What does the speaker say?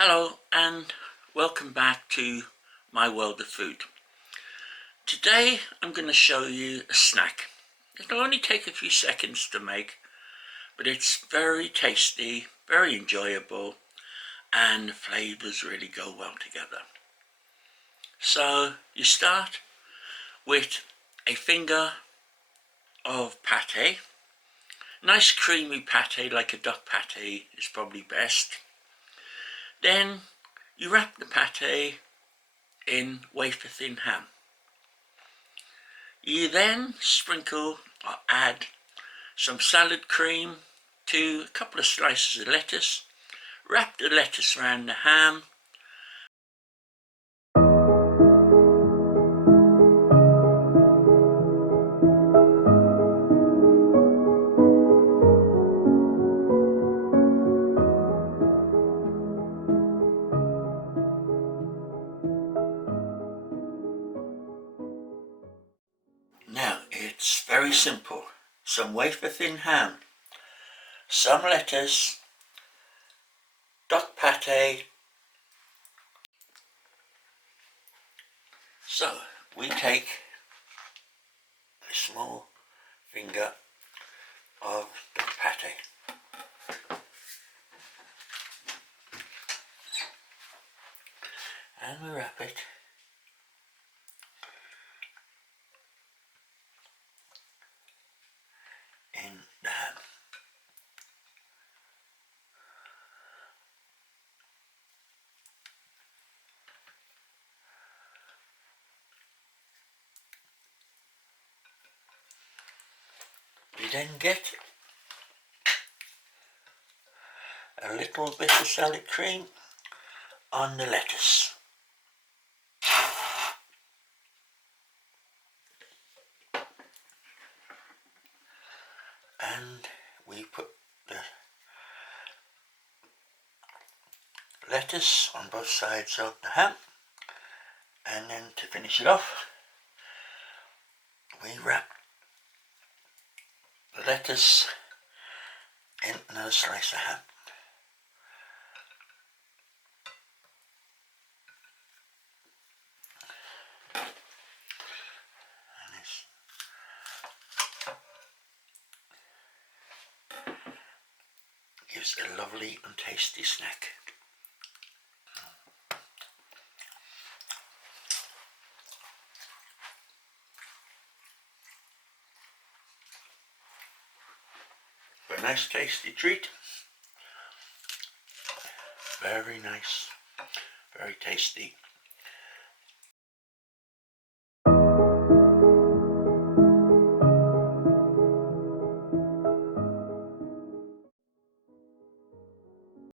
Hello and welcome back to my world of food. Today I'm going to show you a snack. It'll only take a few seconds to make, but it's very tasty, very enjoyable, and the flavours really go well together. So you start with a finger of pate. Nice creamy pate, like a duck pate is probably best. Then you wrap the pate in wafer thin ham. You then sprinkle or add some salad cream to a couple of slices of lettuce. Wrap the lettuce around the ham. Now it's very simple. Some wafer thin ham, some lettuce, duck pate. So we take a small finger of duck pate and we wrap it in the ham. We then get a little bit of salad cream on the lettuce. And we put the lettuce on both sides of the ham, and then to finish it off we wrap the lettuce in another slice of ham. And this gives a lovely and tasty snack. A nice tasty treat. Very nice, very tasty.